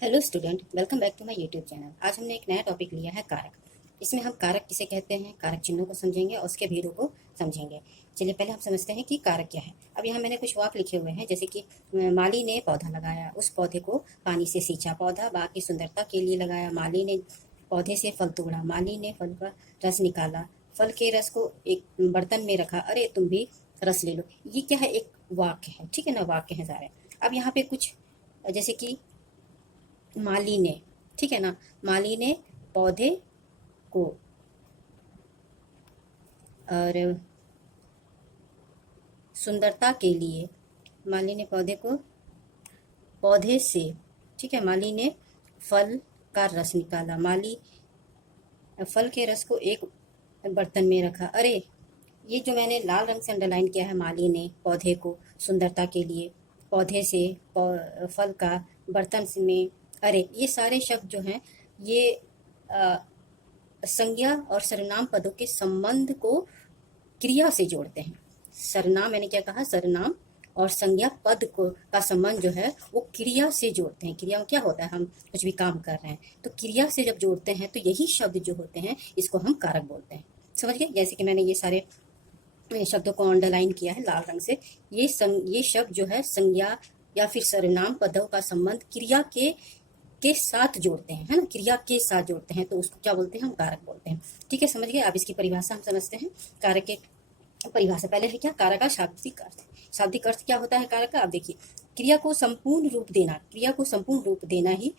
Hello student, welcome back to my YouTube channel. आज हमने एक नया टॉपिक लिया है कारक। इसमें हम कारक किसे कहते हैं, कारक चिन्हों को समझेंगे और उसके भेदों को समझेंगे। चलिए पहले हम समझते हैं कि कारक क्या है। अब यहाँ मैंने कुछ वाक्य लिखे हुए हैं, जैसे कि माली ने पौधा लगाया, उस पौधे को पानी से सींचा, पौधा बाग की सुंदरता के लिए लगाया, माली ने पौधे से फल तोड़ा, माली ने फल का रस निकाला, फल के रस को एक बर्तन में रखा, अरे तुम भी रस ले लो। ये क्या है, एक वाक्य है, ठीक है ना, वाक्य है सारे। अब यहाँ पे कुछ जैसे कि माली ने, ठीक है ना, माली ने पौधे को और सुंदरता के लिए, माली ने पौधे को पौधे से, ठीक है, माली ने फल का रस निकाला, माली फल के रस को एक बर्तन में रखा। अरे ये जो मैंने लाल रंग से अंडरलाइन किया है, माली ने पौधे को सुंदरता के लिए, पौधे से, फल का, बर्तन में, अरे ये सारे शब्द जो हैं ये संज्ञा और सर्वनाम पदों के संबंध को क्रिया से जोड़ते हैं। सर्वनाम, मैंने क्या कहा, सर्वनाम और संज्ञा पद को का संबंध जो है वो क्रिया से जोड़ते हैं। क्रिया में क्या होता है, हम कुछ भी काम कर रहे हैं तो क्रिया से जब जोड़ते हैं तो यही शब्द जो होते हैं इसको हम कारक बोलते हैं। समझ गए? जैसे कि मैंने ये सारे शब्दों को अंडरलाइन किया है लाल रंग से। ये शब्द जो है संज्ञा या फिर सर्वनाम पदों का संबंध क्रिया के साथ जोड़ते हैं, है ना, क्रिया के साथ जोड़ते हैं तो उसको क्या बोलते हैं, हम कारक बोलते हैं। ठीक है, समझ गए? अब इसकी परिभाषा हम समझते हैं। कारक के परिभाषा पहले है क्या, कारक का शाब्दिक अर्थ। शाब्दिक अर्थ क्या होता है कारक का? आप देखिए, क्रिया को संपूर्ण रूप देना, क्रिया को संपूर्ण रूप देना ही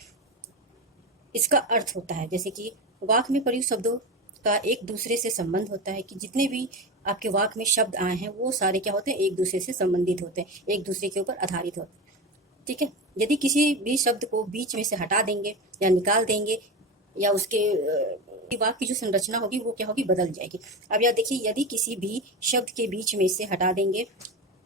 इसका अर्थ होता है। जैसे कि वाक्य में प्रयुक्त शब्दों का एक दूसरे से संबंध होता है, कि जितने भी आपके वाक्य में शब्द आए हैं वो सारे क्या होते हैं, एक दूसरे से संबंधित होते हैं, एक दूसरे के ऊपर आधारित होते हैं। ठीक है, यदि किसी भी शब्द को बीच में से हटा देंगे या निकाल देंगे या उसके वाक्य की जो संरचना होगी वो क्या होगी, बदल जाएगी। अब याद देखिए, यदि किसी भी शब्द के बीच में से हटा देंगे,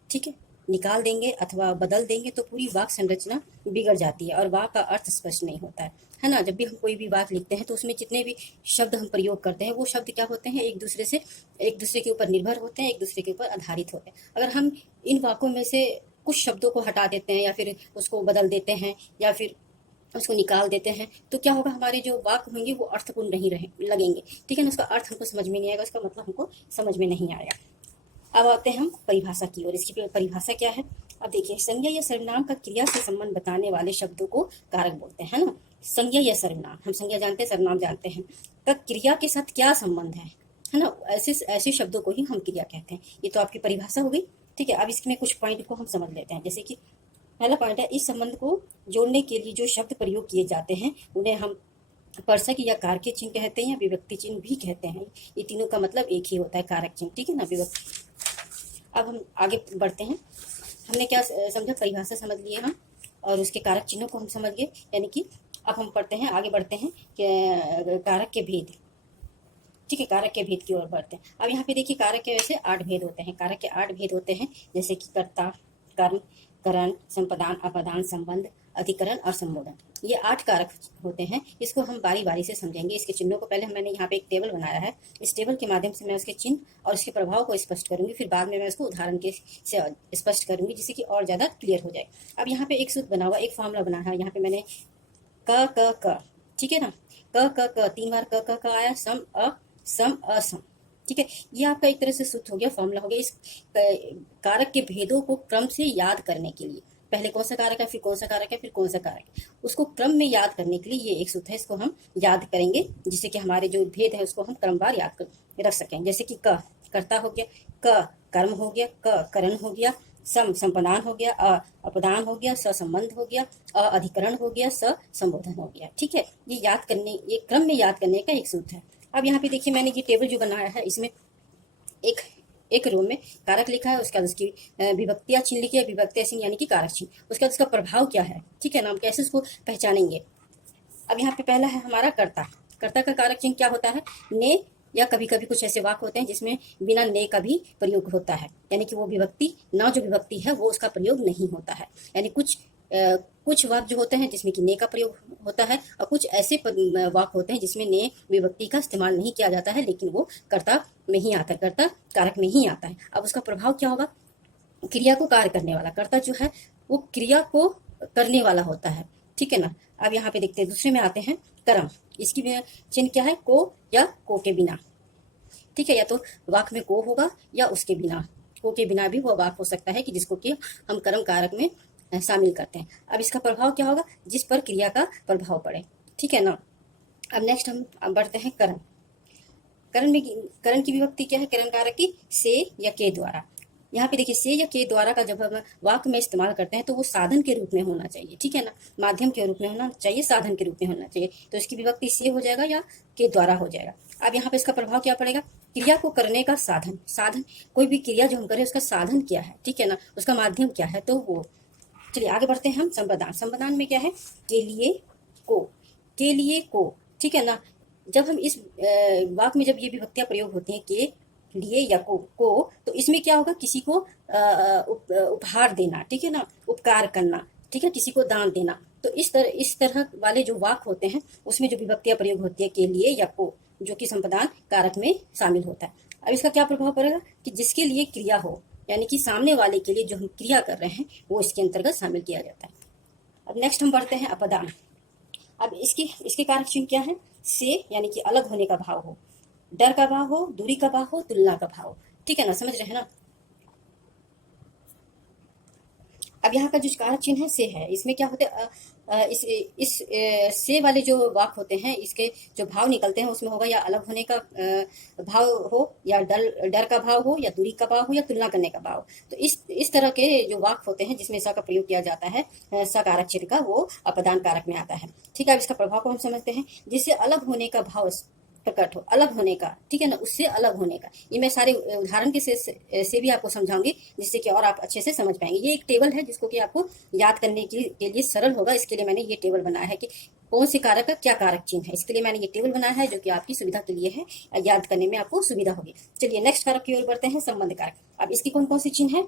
ठीक है, निकाल देंगे अथवा बदल देंगे तो पूरी वाक्य संरचना बिगड़ जाती है और वाक्य का अर्थ स्पष्ट नहीं होता है ना। जब भी हम कोई भी वाक्य लिखते हैं तो उसमें जितने भी शब्द हम प्रयोग करते हैं वो शब्द क्या होते हैं, एक दूसरे के ऊपर निर्भर होते हैं, एक दूसरे के ऊपर आधारित होते हैं। अगर हम इन वाक्यों में से कुछ शब्दों को हटा देते हैं या फिर उसको बदल देते हैं या फिर उसको निकाल देते हैं तो क्या होगा, हमारे जो वाक्य होंगे वो अर्थपूर्ण नहीं लगेंगे। ठीक है ना, उसका अर्थ हमको समझ में नहीं आएगा, उसका मतलब हमको समझ में नहीं आएगा। अब आते हैं हम परिभाषा की ओर। इसकी परिभाषा क्या है? अब देखिए, संज्ञा या सर्वनाम का क्रिया से संबंध बताने वाले शब्दों को कारक बोलते हैं, है ना। संज्ञा या सर्वनाम, हम संज्ञा जानते हैं, सर्वनाम जानते हैं, का क्रिया के साथ क्या संबंध है ना, ऐसे ऐसे शब्दों को ही हम क्रिया कहते हैं। ये तो आपकी परिभाषा हो गई। ठीक है, अब इसमें कुछ पॉइंट को हम समझ लेते हैं। जैसे कि पहला पॉइंट है, इस संबंध को जोड़ने के लिए जो शब्द प्रयोग किए जाते हैं उन्हें हम स्पर्शक या कारक चिन्ह कहते हैं या विभक्ति चिन्ह भी कहते हैं। ये तीनों का मतलब एक ही होता है, कारक चिन्ह, ठीक है ना, विभक्ति। अब हम आगे बढ़ते हैं। हमने क्या समझा, परिभाषा समझ लिए हम और उसके कारक चिन्हों को हम समझ गए। यानी कि अब हम पढ़ते हैं, आगे बढ़ते हैं कि कारक के भेद। ठीक है, कारक के भेद की ओर बढ़ते हैं। अब यहाँ पे देखिए, कारक के वैसे 8 भेद होते हैं। कारक के 8 भेद होते हैं, जैसे कि कर्ता, कर्म, करण, संपदान, अपदान, संबंध, अधिकरण और संबोधन। ये 8 कारक होते हैं। इसको हम बारी बारी से समझेंगे। इसके चिन्हों को पहले मैंने यहाँ पे एक टेबल बनाया है, इस टेबल के माध्यम से मैं उसके चिन्ह और उसके प्रभाव को स्पष्ट करूंगी, फिर बाद में मैं उसको उदाहरण के से स्पष्ट करूंगी जिससे कि और ज्यादा क्लियर हो जाए। अब यहाँ पे एक सूत्र बना हुआ, एक फॉर्मूला बना है। यहाँ पे मैंने क, ठीक है ना, क 3 बार क आया, सम असम। ठीक है, ये आपका एक तरह से सूत्र हो गया, फॉर्मूला हो गया। इस कारक के भेदों को क्रम से याद करने के लिए, पहले कौन सा कारक है, फिर कौन सा कारक है, फिर कौन सा कारक है, उसको क्रम में याद करने के लिए ये एक सूत्र है, इसको हम याद करेंगे जिससे कि हमारे जो भेद है उसको हम क्रमवार याद कर रख सकें। जैसे कि क कर्ता हो गया, क कर्म हो गया, क करण हो गया, संपदान हो गया, अपदान हो गया, संबंध हो गया, अधिकरण हो गया, संबोधन हो गया। ठीक है, ये याद करने, ये क्रम में याद करने का एक सूत्र है। अब यहाँ पे देखिए, मैंने ये टेबल जो बनाया है इसमें एक रो में कारक लिखा है, उसके बाद उसकी विभक्तियां चिन्ह लिखी है, विभक्तियां चिन्ह यानी कि कारक चिन्ह, उसके बाद उसका प्रभाव क्या है। ठीक है ना, हम कैसे उसको पहचानेंगे। अब यहाँ पे पहला है हमारा कर्ता। कर्ता का कारक चिन्ह क्या होता है, ने, या कभी कभी कुछ ऐसे वाक्य होते हैं जिसमें बिना ने का भी प्रयोग होता है, यानी कि वो विभक्ति ना, जो विभक्ति है वो उसका प्रयोग नहीं होता है। यानी कुछ वाक्य जो होते हैं जिसमें कि ने का प्रयोग होता है और कुछ ऐसे वाक्य होते हैं जिसमें ने विभक्ति का इस्तेमाल नहीं किया जाता है, लेकिन वो कर्ता में ही आता है, कर्ता कारक में ही आता है। अब उसका प्रभाव क्या होगा, क्रिया को कार्य करने वाला कर्ता जो है वो क्रिया को करने वाला होता है। ठीक है ना, अब यहाँ पे देखते हैं दूसरे में आते हैं कर्म। इसकी चिन्ह क्या है, को या को के बिना। ठीक है, या तो वाक्य में को होगा या उसके बिना। को के बिना भी वो वाक्य हो सकता है कि जिसको कि हम कर्म कारक में शामिल करते हैं। अब इसका प्रभाव क्या होगा, जिस पर क्रिया का प्रभाव पड़े। ठीक है ना। अब नेक्स्ट हम बढ़ते हैं करण। करण में करण की विभक्ति क्या है, करण कारक की से या के द्वारा। यहाँ पे देखिए से या के द्वारा का जब हम वाक्य में इस्तेमाल करते हैं तो वो साधन के रूप में होना चाहिए। ठीक है ना, माध्यम के रूप में होना चाहिए, साधन के रूप में होना चाहिए। तो इसकी विभक्ति से हो जाएगा या के द्वारा हो जाएगा। अब यहाँ पे इसका प्रभाव क्या पड़ेगा, क्रिया को करने का साधन। साधन कोई भी क्रिया जो हम करें उसका साधन क्या है, ठीक है ना, उसका माध्यम क्या है, तो वो। चलिए आगे बढ़ते हैं हम संबंधान। संबंधान में क्या है, के लिए को, के लिए को। ठीक है ना, जब हम इस वाक्य में जब ये विभक्तियां प्रयोग होती हैं के लिए या को, तो इसमें क्या होगा, किसी को उपहार देना। ठीक है ना, उपकार करना। ठीक है, किसी को दान देना। तो इस तरह वाले जो वाक्य होते हैं उसमें जो विभक्तियां प्रयोग होती है के लिए या को, जो कि संपदान कारक में शामिल होता है। अब इसका क्या प्रभाव पड़ेगा कि जिसके लिए क्रिया हो, यानी कि सामने वाले के लिए जो हम क्रिया कर रहे हैं वो इसके अंतर्गत शामिल किया जाता है। अब नेक्स्ट हम बढ़ते हैं अपदान। अब इसके कारक चिन्ह क्या है, से यानी कि अलग होने का भाव हो, डर का भाव हो, दूरी का भाव हो, तुलना का भाव। ठीक है ना, समझ रहे हैं ना। अब यहाँ का जो कारक चिन्ह है से है, इसमें क्या होते हैं, इस से वाले जो वाक्य होते हैं इसके जो भाव निकलते हैं उसमें होगा या अलग होने का भाव हो, या डर का भाव हो, या दूरी का भाव हो, या तुलना करने का भाव। तो इस तरह के जो वाक्य होते हैं जिसमें सा का प्रयोग किया जाता है, सकारक चिन्ह का, वो अपदान कारक में आता है। ठीक है, अब इसका प्रभाव को हम समझते हैं, जिससे अलग होने का भाव प्रकट हो, अलग होने का। ठीक है ना, उससे अलग होने का। ये मैं सारे उदाहरण के से भी आपको समझाऊंगी जिससे कि और आप अच्छे से समझ पाएंगे। ये एक टेबल है जिसको कि आपको याद करने के लिए सरल होगा। इसके लिए मैंने ये टेबल बनाया है कि कौन से कारक का क्या कारक चिन्ह है। इसके लिए मैंने ये टेबल बनाया है जो कि आपकी सुविधा के लिए है, याद करने में आपको सुविधा होगी। चलिए नेक्स्ट कारक की ओर बढ़ते हैं, संबंध कारक। अब इसकी कौन कौन सी चिन्ह है,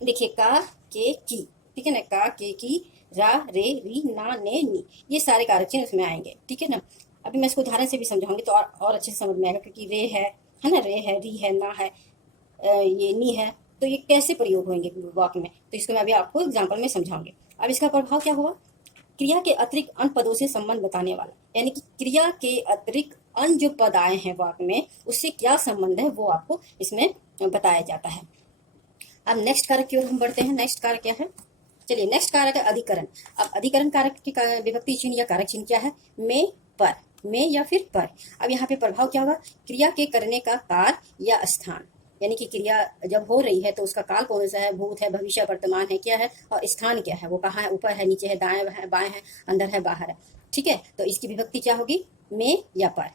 देखिए का, के, की। ठीक है ना, का, के, की, रा, रे, री, ना, ने, नी, ये सारे कारक चिन्ह उसमें आएंगे। ठीक है ना, अभी मैं इसको उदाहरण से भी समझाऊंगी तो और अच्छे से समझ में आएगा, क्योंकि रे है ना, रे है, री है, ना है, ये नी है, तो ये कैसे प्रयोग होंगे वाक्य में, तो इसको मैं अभी आपको एग्जाम्पल में समझाऊंगी। अब इसका प्रभाव क्या होगा, क्रिया के अतिरिक्त अन्य पदों से संबंध बताने वाला, यानी कि क्रिया के अतिरिक्त अन्य जो पद आए हैं वाक्य में उससे क्या संबंध है वो आपको इसमें बताया जाता है। अब नेक्स्ट कारक की ओर हम बढ़ते हैं। नेक्स्ट कारक क्या है, चलिए नेक्स्ट कारक है अधिकरण। अब अधिकरण कारक की विभक्ति चिन्ह या कारक चिन्ह क्या है, में, पर, में या फिर पर। अब यहाँ पे प्रभाव क्या होगा, क्रिया के करने का काल या स्थान, यानी कि क्रिया जब हो रही है तो उसका काल कौन सा है, भूत है, भविष्य, वर्तमान है, क्या है, और स्थान क्या है, वो कहाँ है, ऊपर है, नीचे है, दाएं है, बाएं है, अंदर है, बाहर है। ठीक है, तो इसकी विभक्ति क्या होगी, में या पर।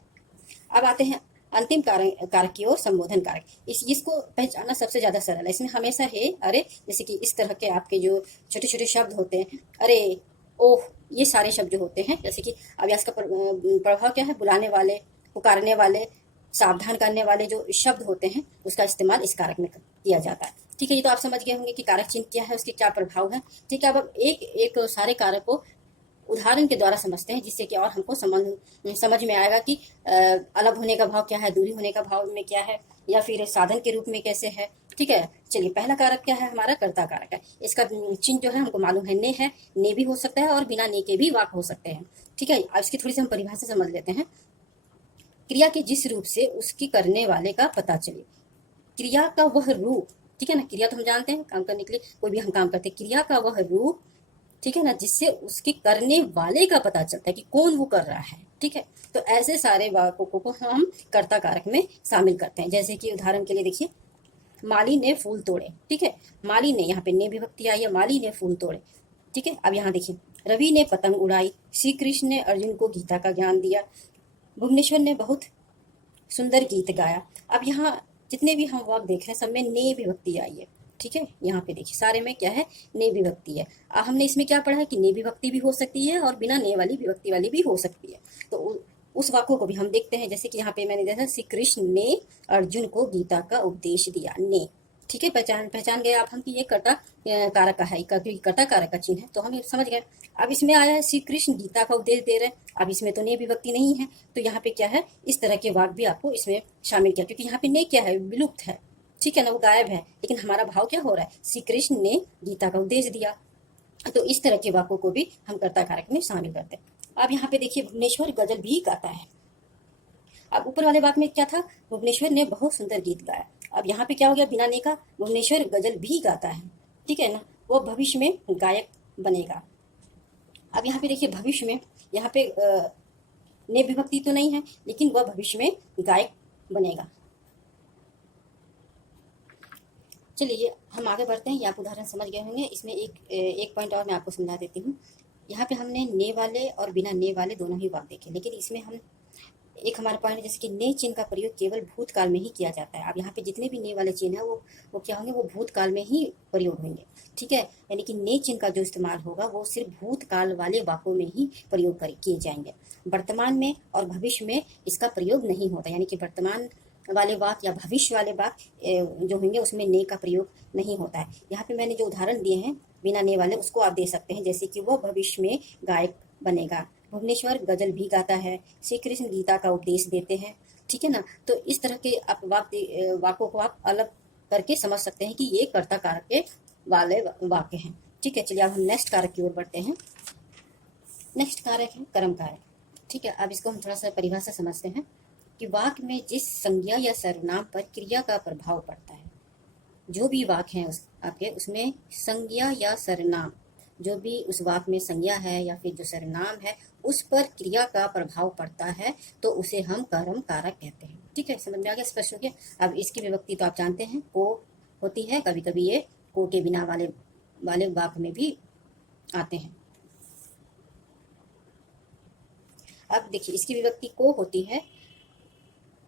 अब आते हैं अंतिम कारक की ओर, संबोधन कारक। इसको पहचानना सबसे ज्यादा सरल है। इसमें हमेशा है, अरे, जैसे कि इस तरह के आपके जो छोटे छोटे शब्द होते हैं, अरे, ओह, ये सारे शब्द जो होते हैं, जैसे कि अब इसका प्रभाव क्या है, बुलाने वाले, पुकारने वाले, सावधान करने वाले जो शब्द होते हैं उसका इस्तेमाल इस कारक में किया जाता है। ठीक है, ये तो आप समझ गए होंगे कि कारक चिन्ह क्या है, उसके क्या प्रभाव है। ठीक है, अब एक एक सारे कारक को उदाहरण के द्वारा समझते हैं जिससे कि और हमको समझ में आएगा कि अलग होने का भाव क्या है, दूरी होने का भाव में क्या है, या फिर साधन के रूप में कैसे है। ठीक है, चलिए पहला कारक क्या है, हमारा कर्ता कारक है। इसका चिन्ह जो है हमको मालूम है, ने है, ने भी हो सकता है और बिना ने के भी वाक्य हो सकते हैं। ठीक है, अब इसकी थोड़ी सी हम परिभाषा समझ लेते हैं। क्रिया के जिस रूप से उसकी करने वाले का पता चले, क्रिया का वह रूप। ठीक है ना, क्रिया तो हम जानते हैं काम करने के लिए कोई भी हम काम करते हैं, क्रिया का वह रूप, ठीक है ना, जिससे उसके करने वाले का पता चलता है कि कौन वो कर रहा है। ठीक है, तो ऐसे सारे वाक्यों को हम कर्ता कारक में शामिल करते हैं। जैसे कि उदाहरण के लिए देखिए, माली ने फूल तोड़े। ठीक है, माली ने, यहाँ पे ने विभक्ति आई है, माली ने फूल तोड़े। ठीक है, अब यहाँ देखिए, रवि ने पतंग उड़ाई, श्री कृष्ण ने अर्जुन को गीता का ज्ञान दिया, भुवनेश्वर ने बहुत सुंदर गीत गाया। अब यहाँ जितने भी हम वाक्य देख रहे हैं सब में ने विभक्ति आई है। ठीक है, यहाँ पे देखिए सारे में क्या है, ने विभक्ति है। अब हमने इसमें क्या पढ़ा है कि ने विभक्ति भी हो सकती है और बिना ने वाली विभक्ति वाली भी हो सकती है। तो उस वाक्यों को भी हम देखते हैं। जैसे कि यहाँ पे मैंने देखा, श्री कृष्ण ने अर्जुन को गीता का उपदेश दिया, ने। ठीक है, पहचान गए आप हम कि ये कर्ता कारक का है, कर्ता कारक का चिन्ह है, तो हम समझ गए। अब इसमें आया है श्री कृष्ण गीता का उपदेश दे रहे हैं। अब इसमें तो ने विभक्ति नहीं है, तो यहाँ पे क्या है, इस तरह के वाक्य भी आपको इसमें शामिल किया, क्योंकि यहाँ पे ने क्या है, विलुप्त है। ठीक है ना, वो गायब है, लेकिन हमारा भाव क्या हो रहा है, श्री कृष्ण ने गीता का उपदेश दिया। तो इस तरह के वाक्यों को भी हम कर्ता कारक में शामिल करते हैं। अब यहाँ पे देखिए, भुवनेश्वर गजल भी गाता है। अब ऊपर वाले वाक्य में क्या था, भुवनेश्वर ने बहुत सुंदर गीत गाया। अब यहाँ पे क्या हो गया, बिना ने का, भुवनेश्वर गजल भी गाता है, ठीक है ना, वो भविष्य में गायक बनेगा। अब यहाँ पे देखिए, भविष्य में यहाँ पे ने विभक्ति तो नहीं है, लेकिन वह भविष्य में गायक बनेगा। चलिए हम आगे बढ़ते हैं। ये आप उदाहरण समझ गए होंगे। इसमें एक पॉइंट और मैं आपको समझा देती हूँ। यहाँ पे हमने ने वाले और बिना ने वाले दोनों ही वाक्य देखे, लेकिन इसमें हम एक हमारा पॉइंट है, जैसे कि ने चिन्ह का प्रयोग केवल भूतकाल में ही किया जाता है। अब यहाँ पे जितने भी ने वाले चिन्ह है वो क्या होंगे, वो भूतकाल में ही प्रयोग होंगे, ठीक है। यानी कि ने चिन्ह का जो इस्तेमाल होगा वो सिर्फ भूतकाल वाले वाक्यों में ही प्रयोग किए जाएंगे। वर्तमान में और भविष्य में इसका प्रयोग नहीं होता। यानी कि वर्तमान वाले वाक्य या भविष्य वाले वाक्य जो होंगे उसमें ने का प्रयोग नहीं होता है। यहाँ पे मैंने जो उदाहरण दिए हैं बिना ने वाले, उसको आप दे सकते हैं, जैसे कि वह भविष्य में गायक बनेगा, भुवनेश्वर गजल भी गाता है, श्री कृष्ण गीता का उपदेश देते हैं, ठीक है ना। तो इस तरह के आप वाक्यों को आप अलग करके समझ सकते हैं कि ये कर्ता कारक के वाले वाक्य हैं, ठीक है। चलिए अब हम नेक्स्ट कारक की ओर बढ़ते हैं। नेक्स्ट कारक है कर्म कारक, ठीक है। अब इसको हम थोड़ा सा परिभाषा समझते हैं कि वाक्य में जिस संज्ञा या सर्वनाम पर क्रिया का प्रभाव पड़ता है, जो भी वाक्य है आपके, उसमें संज्ञा या सर्वनाम, जो भी उस वाक्य में संज्ञा है या फिर जो सर्वनाम है उस पर क्रिया का प्रभाव पड़ता है, तो उसे हम कर्म कारक कहते हैं, ठीक है। समझ में आ गया, स्पष्ट हो गया। अब इसकी विभक्ति तो आप जानते हैं, को होती है, कभी कभी ये को के बिना वाले वाक्य में भी आते हैं। अब देखिए, इसकी विभक्ति को होती है,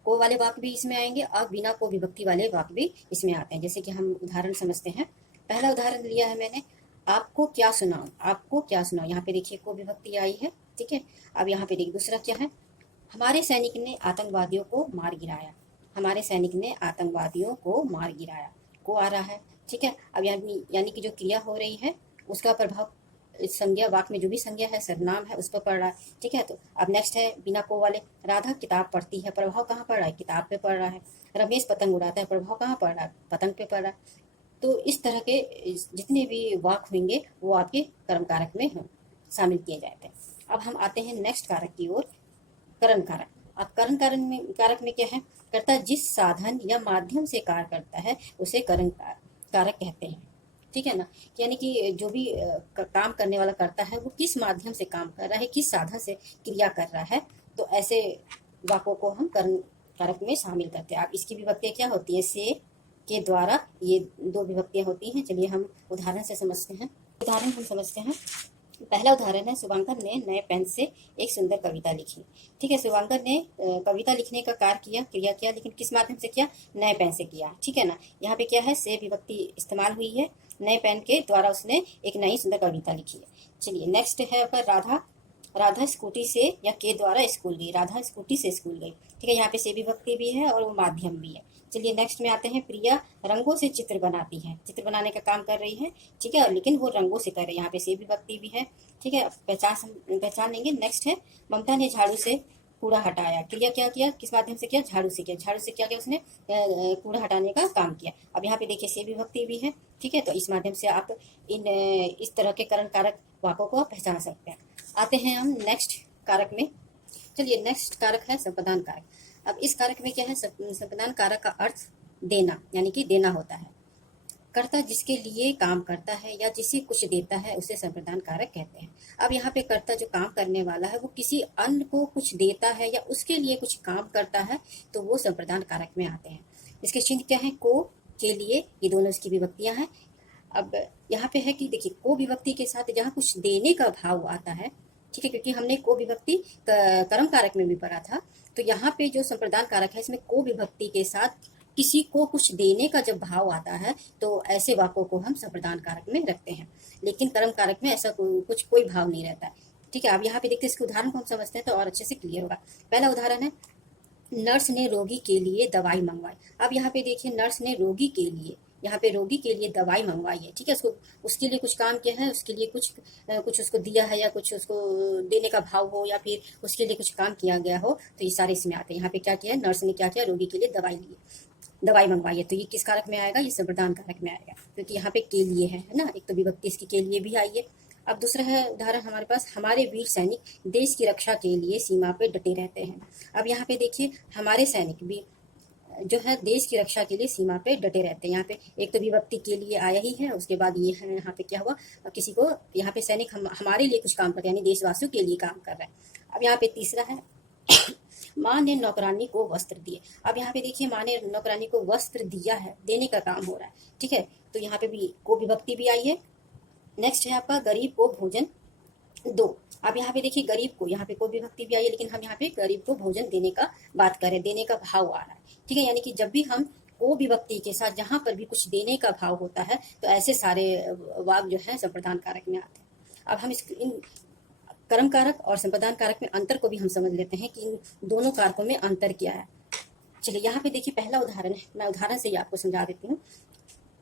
को वाले वाक्य भी इसमें आएंगे और बिना को विभक्ति वाले वाक्य भी इसमें आते हैं। जैसे कि हम उदाहरण समझते हैं। पहला उदाहरण लिया है मैंने, आपको क्या सुनाऊं, आपको क्या सुनाऊं। यहाँ पे देखिए को विभक्ति आई है, ठीक है। अब यहाँ पे देखिए दूसरा क्या है, हमारे सैनिक ने आतंकवादियों को मार गिराया, हमारे सैनिक ने आतंकवादियों को मार गिराया, को आ रहा है, ठीक है। अब यानी कि जो क्रिया हो रही है उसका प्रभाव संज्ञा, वाक्य में जो भी संज्ञा है सर्वनाम है उस पर पड़ रहा है, ठीक है। तो अब नेक्स्ट है बिना को वाले, राधा किताब पढ़ती है, प्रभाव कहाँ पड़ रहा है, किताब पे पड़ रहा है। रमेश पतंग उड़ाता है, प्रभाव कहाँ पड़ रहा है, पतंग पे पड़ रहा है। तो इस तरह के जितने भी वाक्य होंगे वो आपके कर्म कारक में शामिल किए जाते हैं। अब हम आते हैं नेक्स्ट कारक की ओर, करण कारक। अब करण कारक में क्या है, कर्ता जिस साधन या माध्यम से कार्य करता है उसे करण कारक कहते हैं, ठीक है ना। यानी कि जो भी काम करने वाला करता है वो किस माध्यम से काम कर रहा है, किस साधन से क्रिया कर रहा है, तो ऐसे वाक्यों को हम करण कारक में शामिल करते हैं। अब इसकी विभक्तियां क्या होती है, से, के द्वारा, ये दो विभक्तियां होती हैं। चलिए हम उदाहरण से समझते हैं। उदाहरण हम समझते हैं। पहला उदाहरण है, शुभांकर ने नए पेन से एक सुंदर कविता लिखी, ठीक है। शुभांकर ने कविता लिखने का कार्य किया, क्रिया किया, लेकिन किस माध्यम से किया, नए पेन से किया, ठीक है ना। यहाँ पे क्या है, से विभक्ति इस्तेमाल हुई है, नए पेन के द्वारा उसने एक नई सुंदर कविता लिखी है। चलिए नेक्स्ट है आपका राधा, राधा स्कूटी से या के द्वारा स्कूल गई, राधा स्कूटी से स्कूल गई, ठीक है। यहाँ पे से विभक्ति भी है और वो माध्यम भी है। चलिए नेक्स्ट में आते हैं, प्रिया रंगों से चित्र बनाती है, चित्र बनाने का काम कर रही है, ठीक है, लेकिन वो रंगों से कर रही है, यहाँ पे से विभक्ति भी है, ठीक है। पहचान लेंगे। नेक्स्ट है, ममता ने झाड़ू से कूड़ा हटाया, क्रिया क्या किया, किस माध्यम से किया, झाड़ू से किया, झाड़ू से क्या किया उसने, कूड़ा हटाने का काम किया। अब यहाँ पे देखिए से विभक्ति भी है, ठीक है। तो इस माध्यम से आप इस तरह के करण कारक वाक्यों को पहचान सकते हैं। आते हैं हम नेक्स्ट कारक में। चलिए नेक्स्ट कारक है संप्रदान कारक। अब इस कारक में क्या है, संप्रदान कारक का अर्थ देना, यानी कि देना होता है। कर्ता जिसके लिए काम करता है या जिसे कुछ देता है उसे संप्रदान कारक कहते हैं। अब यहाँ पे कर्ता जो काम करने वाला है वो किसी अन्य को कुछ देता है या उसके लिए कुछ काम करता है, तो वो संप्रदान कारक में आते हैं। इसके चिन्ह क्या है, को, के लिए, ये दोनों इसकी विभक्तियां हैं। अब यहाँ पे है कि देखिए को विभक्ति के साथ जहाँ कुछ देने का भाव आता है, ठीक है, क्योंकि हमने को विभक्ति कर्म कारक में भी पढ़ा था, तो यहाँ पे जो संप्रदान कारक है इसमें को विभक्ति के साथ किसी को कुछ देने का जब भाव आता है तो ऐसे वाक्यों को हम संप्रदान कारक में रखते हैं। लेकिन कर्म कारक में ऐसा कोई भाव नहीं रहता है, ठीक है। अब यहाँ पे देखते हैं, इसके उदाहरण को हम समझते हैं तो और अच्छे से क्लियर होगा। पहला उदाहरण है, नर्स ने रोगी के लिए दवाई मंगवाई। अब यहाँ पे देखिए, नर्स ने रोगी के लिए, यहाँ पे रोगी के लिए दवाई मंगवाई है, ठीक है। उसके लिए कुछ काम किया है, उसके लिए कुछ उसको दिया है या कुछ उसको देने का भाव हो या फिर उसके लिए कुछ काम किया गया हो, तो ये सारे इसमें आते हैं। यहाँ पे क्या किया है, नर्स ने क्या किया, रोगी के लिए दवाई मंगवाई है, तो ये किस कारक में आएगा, ये संप्रदान कारक में आएगा, क्योंकि यहाँ पे के लिए है ना। एक तो विभक्ति इसकी के लिए भी आई है, अब दूसरा है उदाहरण हमारे पास, हमारे वीर सैनिक देश की रक्षा के लिए सीमा पे डटे रहते हैं। अब यहाँ पे देखिए हमारे सैनिक भी जो है देश की रक्षा के लिए सीमा पे डटे रहते हैं। यहाँ पे एक तो विभक्ति के लिए आया ही है, उसके बाद ये है यहाँ पे क्या हुआ, किसी को यहाँ पे सैनिक हमारे लिए कुछ काम कर रहे हैं, यानी देशवासियों के लिए काम कर रहे हैं। अब यहाँ पे तीसरा है माँ ने नौकरानी को वस्त्र दिए। अब यहाँ पे देखिए माँ ने नौकरानी को वस्त्र दिया है, देने का काम हो रहा है, ठीक है। तो यहाँ पे भी को विभक्ति भी आई है। नेक्स्ट है आपका गरीब को भोजन दो। अब यहाँ पे देखिए गरीब को, यहाँ पे को विभक्ति भी आई है, लेकिन हम यहाँ पे गरीब को भोजन देने का बात करें, देने का भाव आ रहा है, ठीक है। यानी कि जब भी हम को विभक्ति के साथ जहां पर भी कुछ देने का भाव होता है तो ऐसे सारे वाक्य जो है संप्रदान कारक में आते हैं। अब हम इन कर्म कारक और संप्रदान कारक में अंतर को भी हम समझ लेते हैं कि इन दोनों कारकों में अंतर क्या है। चलिए यहाँ पे देखिए पहला उदाहरण है, मैं उदाहरण से ही आपको समझा देती हूँ।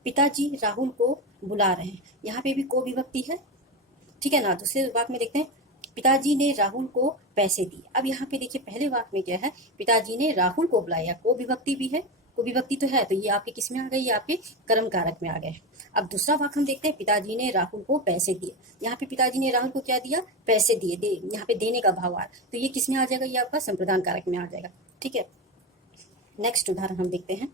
पिताजी राहुल को बुला रहे हैं, यहाँ पे भी को विभक्ति है, ठीक है ना। दूसरे वाक्य में देखते हैं पिताजी ने राहुल को पैसे दिए। अब यहाँ पे देखिए पहले वाक्य में क्या है, पिताजी ने राहुल को बुलाया, को विभक्ति भी है, को विभक्ति तो है, तो ये आपके किस में आ गई, ये आपके कर्म कारक में आ गए। अब दूसरा वाक्य हम देखते हैं पिताजी ने राहुल को पैसे दिए। यहाँ पे पिताजी ने राहुल को क्या दिया, पैसे दिए, यहाँ पे देने का भाव आ रहा, तो ये किस में आ जाएगा, ये आपका संप्रदान कारक में आ जाएगा, ठीक है। नेक्स्ट उदाहरण हम देखते हैं,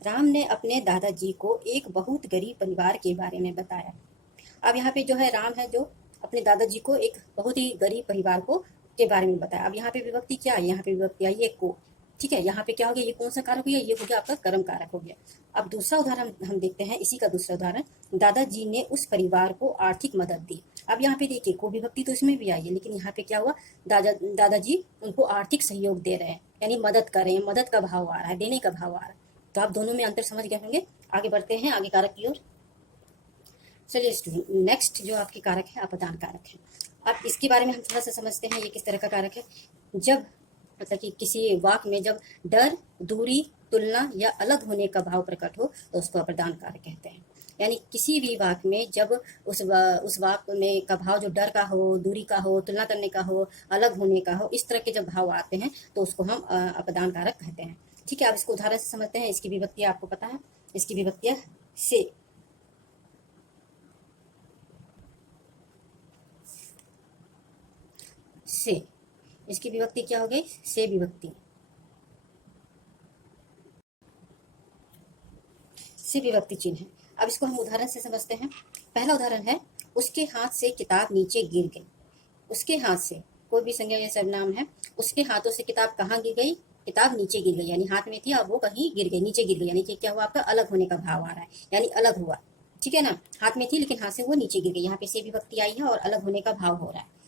राम ने अपने दादाजी को एक बहुत गरीब परिवार के बारे में बताया। अब यहाँ पे जो है राम है जो अपने दादाजी को एक बहुत ही गरीब परिवार को के बारे में बताया। अब यहाँ पे विभक्ति क्या है, यहाँ पे विभक्ति आई है को, ठीक है। यहाँ पे क्या हो गया, ये कौन सा कारक हो गया, ये हो गया आपका कर्म कारक हो गया। अब दूसरा उदाहरण हम देखते हैं, इसी का दूसरा उदाहरण, दादाजी ने उस परिवार को आर्थिक मदद दी। अब यहाँ पे देखिए को विभक्ति तो इसमें भी आई है, लेकिन यहाँ पे क्या हुआ, दादाजी उनको आर्थिक सहयोग दे रहे हैं, यानी मदद कर रहे हैं, मदद का भाव आ रहा है, देने का भाव आ रहा है। तो आप दोनों में अंतर समझ गए होंगे। आगे बढ़ते हैं आगे कारक की ओर। चलिए स्टूडेंट, नेक्स्ट जो आपके कारक है अपदान कारक है। अब इसके बारे में हम थोड़ा सा समझते हैं, ये किस तरह का कारक है। जब मतलब कि किसी वाक्य में जब डर, दूरी, तुलना या अलग होने का भाव प्रकट हो तो उसको अपदान कारक कहते हैं। यानी किसी भी वाक्य में जब उस वाक्य में का भाव जो डर का हो, दूरी का हो, तुलना करने का हो, अलग होने का हो, इस तरह के जब भाव आते हैं तो उसको हम अपदान कारक कहते हैं, ठीक है। अब इसको उदाहरण से समझते हैं। इसकी विभक्ति आपको पता है, इसकी विभक्तियां से, इसकी विभक्ति क्या हो गई, से विभक्ति, से विभक्ति चिन्ह है। अब इसको हम उदाहरण से समझते हैं। पहला उदाहरण है, उसके हाथ से किताब नीचे गिर गई। उसके हाथ से कोई भी संज्ञा या सर्वनाम है, उसके हाथों से किताब कहाँ गिर गई, किताब नीचे गिर गई, यानी हाथ में थी अब वो कहीं गिर गई, नीचे गिर गई, यानी कि क्या हुआ, आपका अलग होने का भाव आ रहा है, यानी अलग हुआ, ठीक है ना। हाथ में थी लेकिन हाथ से वो नीचे गिर गई, यहाँ पे से विभक्ति आई है और अलग होने का भाव हो रहा है।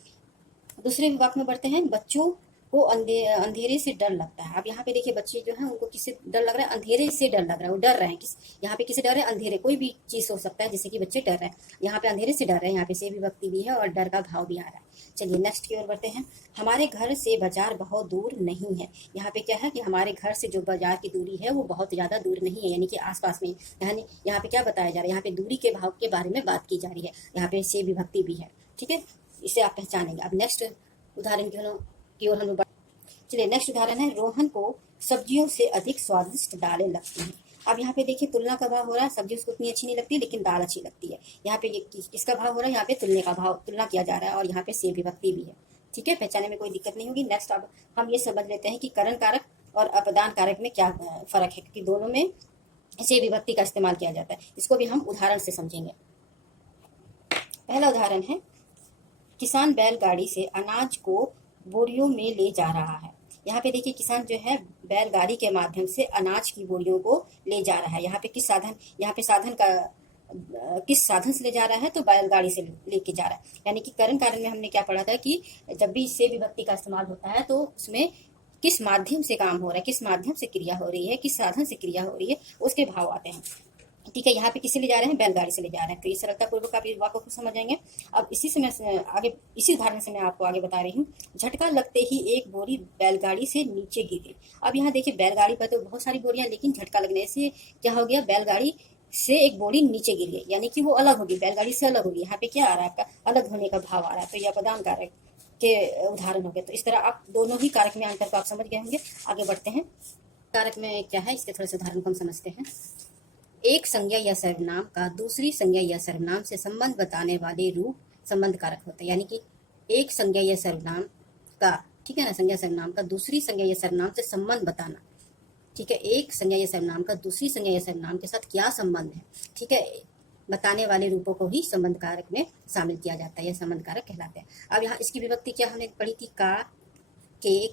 दूसरे विभाग में बढ़ते हैं, बच्चों को अंधेरे से डर लगता है। अब यहाँ पे देखिए बच्चे जो है उनको किससे डर लग रहा है, अंधेरे से डर लग रहा है, वो डर रहे हैं किस, यहाँ पे किसे डर है, अंधेरे, कोई भी चीज हो सकता है जिससे कि बच्चे डर रहे हैं, यहाँ पे अंधेरे से डर रहे हैं, यहाँ पे से विभक्ति भी है और डर का भाव भी आ रहा है। चलिए नेक्स्ट की ओर बढ़ते हैं, हमारे घर से बाजार बहुत दूर नहीं है। यहाँ पे क्या है कि हमारे घर से जो बाजार की दूरी है वो बहुत ज्यादा दूर नहीं है, यानी कि आसपास में, यानी यहाँ पे क्या बताया जा रहा है, यहाँ पे दूरी के भाव के बारे में बात की जा रही है, यहाँ पे से विभक्ति भी है, ठीक है, इसे आप पहचानेंगे। अब नेक्स्ट उदाहरण की ओर हम लोग, चलिए नेक्स्ट उदाहरण है, रोहन को सब्जियों से अधिक स्वादिष्ट दालें लगती हैं। अब यहाँ पे देखिए तुलना का भाव हो रहा है, सब्जी उसको उतनी अच्छी नहीं लगती लेकिन दाल अच्छी लगती है, यहाँ पे इसका भाव हो रहा है, यहाँ पे तुलने का भाव, तुलना किया जा रहा है और यहाँ पे से विभक्ति भी है, ठीक है, पहचाने में कोई दिक्कत नहीं होगी। नेक्स्ट अब हम ये समझ लेते हैं कि करण कारक और अपदान कारक में क्या फर्क है, क्योंकि दोनों में से विभक्ति का इस्तेमाल किया जाता है। इसको भी हम उदाहरण से समझेंगे। पहला उदाहरण है, किसान बैलगाड़ी से अनाज को बोरियों में ले जा रहा है। यहाँ पे देखिए किसान जो है बैलगाड़ी के माध्यम से अनाज की बोरियों को ले जा रहा है। यहाँ पे किस साधन, यहाँ पे साधन का किस साधन से ले जा रहा है, तो बैलगाड़ी से लेके जा रहा है। यानी कि करण कारण में हमने क्या पढ़ा था कि जब भी से विभक्ति का इस्तेमाल होता है तो उसमें किस माध्यम से काम हो रहा है, किस माध्यम से क्रिया हो रही है, किस साधन से क्रिया हो रही है, उसके भाव आते हैं, ठीक है। यहाँ पे किसे ले जा रहे हैं, बैलगाड़ी से ले जा रहे हैं, तो ये सरलता पूर्वक आप इस वाक्य को समझ जाएंगे। अब इसी से मैं आगे, इसी उदाहरण से मैं आपको आगे बता रही हूँ। झटका लगते ही एक बोरी बैलगाड़ी से नीचे गिर गई। अब यहाँ देखिए बैलगाड़ी पर तो बहुत सारी बोरियां, लेकिन झटका लगने से क्या हो गया, बैलगाड़ी से एक बोरी नीचे गिर गई, यानी कि वो अलग होगी, बैलगाड़ी से अलग होगी। यहाँ पे क्या आ रहा है, आपका अलग होने का भाव आ रहा है, तो यह अपदान कारक के उदाहरण हो गए। तो इस तरह आप दोनों ही कारक में अंतर को आप समझ गए होंगे। आगे बढ़ते हैं, कारक में क्या है, इसके थोड़े से उदाहरण को हम समझते हैं। एक संज्ञा या सर्वनाम का दूसरी संज्ञा या सर्वनाम से संबंध बताने वाले रूप संबंध कारक होता है। यानी कि एक संज्ञा या सर्वनाम का, ठीक है ना, संज्ञा सर्वनाम का दूसरी संज्ञा या सर्वनाम से संबंध बताना, ठीक है, एक संज्ञा या सर्वनाम का दूसरी संज्ञा या सर्वनाम के साथ क्या संबंध है, ठीक है, बताने वाले रूपों को ही संबंध कारक में शामिल किया जाता है, यह संबंध कारक कहलाते हैं। अब यहाँ इसकी विभक्ति क्या हमने पढ़ी थी, का, के,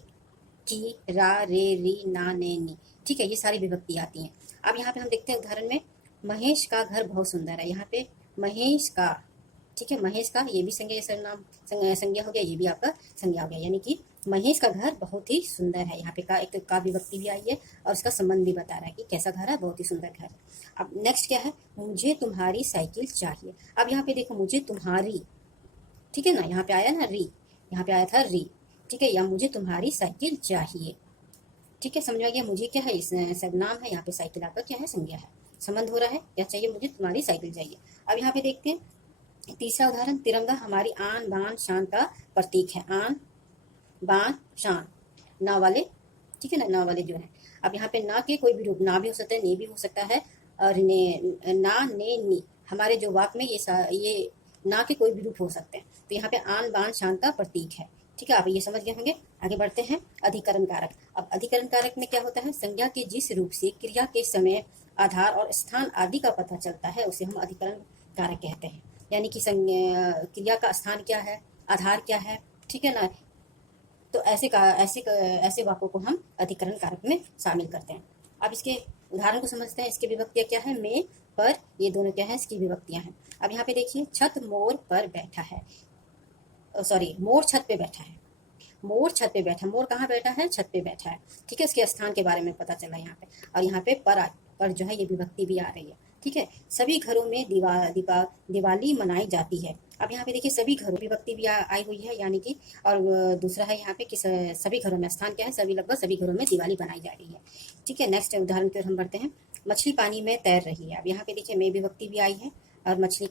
की, रा, रे, री, ना, ने, नी, ठीक है, ये सारी विभक्ति आती हैं। अब यहाँ पे हम देखते हैं उदाहरण में, महेश का घर बहुत सुंदर है। यहाँ पे महेश का, ठीक है, महेश का ये भी संज्ञा या सर्वनाम संज्ञा हो गया, ये भी आपका संज्ञा हो गया, यानी कि महेश का घर बहुत ही सुंदर है। यहाँ पे का, एक तो का विभक्ति भी आई है और उसका संबंध भी बता रहा है कि कैसा घर है, बहुत ही सुंदर घर। अब नेक्स्ट क्या है, मुझे तुम्हारी साइकिल चाहिए। अब यहाँ पे देखो, मुझे तुम्हारी, ठीक है ना, यहाँ पे आया ना री, यहाँ पे आया था री, ठीक है, या मुझे तुम्हारी साइकिल चाहिए, ठीक है, समझ आ गया। मुझे क्या है, इस सर्वनाम है, यहाँ पे साइकिल आपका क्या है, संज्ञा है, संबंध हो रहा है, क्या चाहिए, मुझे तुम्हारी साइकिल चाहिए। अब यहाँ पे देखते हैं तीसरा उदाहरण, तिरंगा हमारी आन बान शान का प्रतीक है। आन बान शान, ना वाले, ठीक है ना, ना वाले जो है। अब यहाँ पे ना के कोई भी रूप, ना भी हो सकता है, ने भी हो सकता है, और ने, ना, ने, नी, हमारे जो वाक्य में ये ना के कोई भी रूप हो सकते हैं। तो यहाँ पे आन बान शान का प्रतीक है, ठीक है, आप ये समझ गए होंगे। आगे बढ़ते हैं, अधिकरण कारक। अब अधिकरण कारक में क्या होता है, संज्ञा के जिस रूप से क्रिया के समय, आधार और स्थान आदि का पता चलता है उसे हम अधिकरण कारक कहते हैं। यानी कि क्रिया का स्थान क्या है, आधार क्या है, ठीक है ना, तो ऐसे वाक्यों को हम अधिकरण कारक में शामिल करते हैं। अब इसके उदाहरण को समझते हैं। इसकी विभक्तियां क्या है, में, पर, ये दोनों क्या है, इसकी विभक्तियां हैं। अब यहाँ पे देखिए, छत मोर पर बैठा है, सॉरी, मोर छत पे बैठा है, मोर छत पे बैठा, मोर कहाँ बैठा है, छत पे बैठा है, ठीक है, उसके स्थान के बारे में पता चला यहाँ पे। और यहाँ पे पर जो है ये विभक्ति भी आ रही है, ठीक है। सभी घरों में दिवाली मनाई जाती है। अब यहाँ पे देखिए, सभी घरों विभक्ति भी आई हुई है, यानी कि, और दूसरा है यहाँ पे कि सभी घरों में, स्थान क्या है, सभी, लगभग सभी घरों में दिवाली बनाई जा रही है, ठीक है। नेक्स्ट उदाहरण की ओर हम बढ़ते हैं, मछली पानी में तैर रही है। अब यहाँ पे देखिए, में विभक्ति भी आई है, और मछली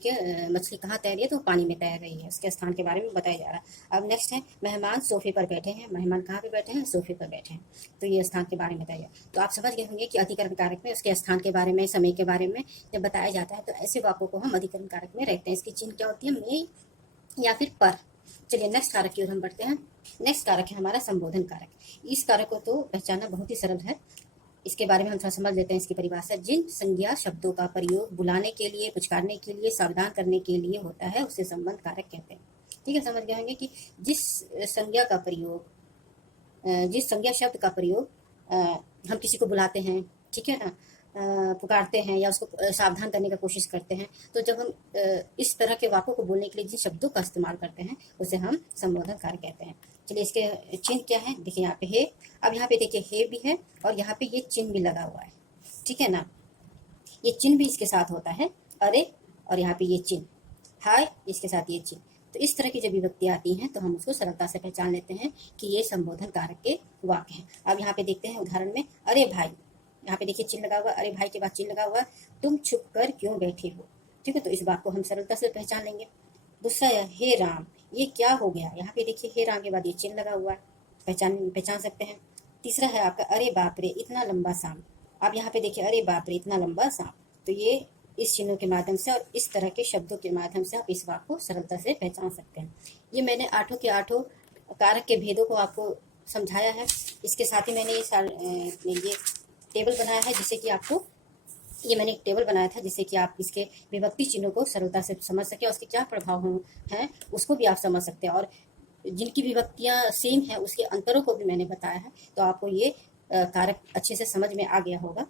कहाँ तैर रही है, तो पानी में तैर रही है, उसके स्थान के बारे में बताया जा रहा है। अब नेक्स्ट है, मेहमान सोफे पर बैठे हैं। मेहमान कहाँ पे बैठे हैं, सोफे पर बैठे हैं, तो ये स्थान के बारे में बताया। तो आप समझ गए होंगे कि अधिकरण कारक में उसके स्थान के बारे में, समय के बारे में जब बताया जाता है तो ऐसे वाक्यों को हम अधिकरण कारक में रखते हैं। इसकी चिन्ह क्या होती है, में या फिर पर। चलिए नेक्स्ट कारक की ओर हम बढ़ते हैं। नेक्स्ट कारक है हमारा संबोधन कारक। इस कारक को तो पहचानना बहुत ही सरल है, इसके बारे में हम थोड़ा समझ लेते हैं इसकी परिभाषा। जिन संज्ञा शब्दों का प्रयोग बुलाने के लिए, पुचकारने के लिए, सावधान करने के लिए होता है उसे संबंध कारक कहते हैं, ठीक है। समझ गए होंगे कि जिस संज्ञा शब्द का प्रयोग हम किसी को बुलाते हैं, ठीक है ना, पुकारते हैं या उसको सावधान करने का कोशिश करते हैं, तो जब हम इस तरह के वाक्यों को बोलने के लिए जिन शब्दों का इस्तेमाल करते हैं उसे हम संबोधन कारक कहते हैं। चलिए इसके चिन्ह क्या है, देखिए यहाँ पे है। अब यहाँ पे देखिए, है भी है और यहाँ पे ये चिन्ह भी लगा हुआ है, ठीक है ना, ये चिन्ह भी इसके साथ होता है, अरे, और यहाँ पे ये चिन्ह, हाय, इसके साथ ये चिन्ह। तो इस तरह की जब विभक्ति आती हैं तो हम उसको सरलता से पहचान लेते हैं कि ये संबोधन कारक के वाक्य हैं। अब यहाँ पे देखते हैं उदाहरण में, अरे भाई, यहाँ पे देखिए चिन्ह लगा हुआ, अरे भाई के बाद चिन्ह लगा हुआ, तुम छुप कर क्यों बैठे हो, ठीक है, तो इस बात को हम सरलता से पहचान लेंगे। दूसरा है, हे राम, ये क्या हो गया, यहाँ पे देखिए हे राम के बाद ये चिन्ह लगा हुआ है, पहचान सकते हैं। तीसरा है आपका, अरे बाप रे इतना लंबा सांप। अब यहाँ पे देखिए, अरे बाप रे इतना लंबा सांप, तो ये इस चिन्हों के माध्यम से और इस तरह के शब्दों के माध्यम से आप इस वाक्य को सरलता से पहचान सकते हैं। ये मैंने 8 के 8 कारक के भेदों को आपको समझाया है। इसके साथ ही मैंने ये टेबल बनाया है, जिससे कि आपको, ये मैंने एक टेबल बनाया था जिससे कि आप इसके विभक्ति चिन्हों को सरलता से समझ सके और उसके क्या प्रभाव हैं उसको भी आप समझ सकते हैं। और जिनकी विभक्तियां सेम है उसके अंतरों को भी मैंने बताया है, तो आपको ये कारक अच्छे से समझ में आ गया होगा।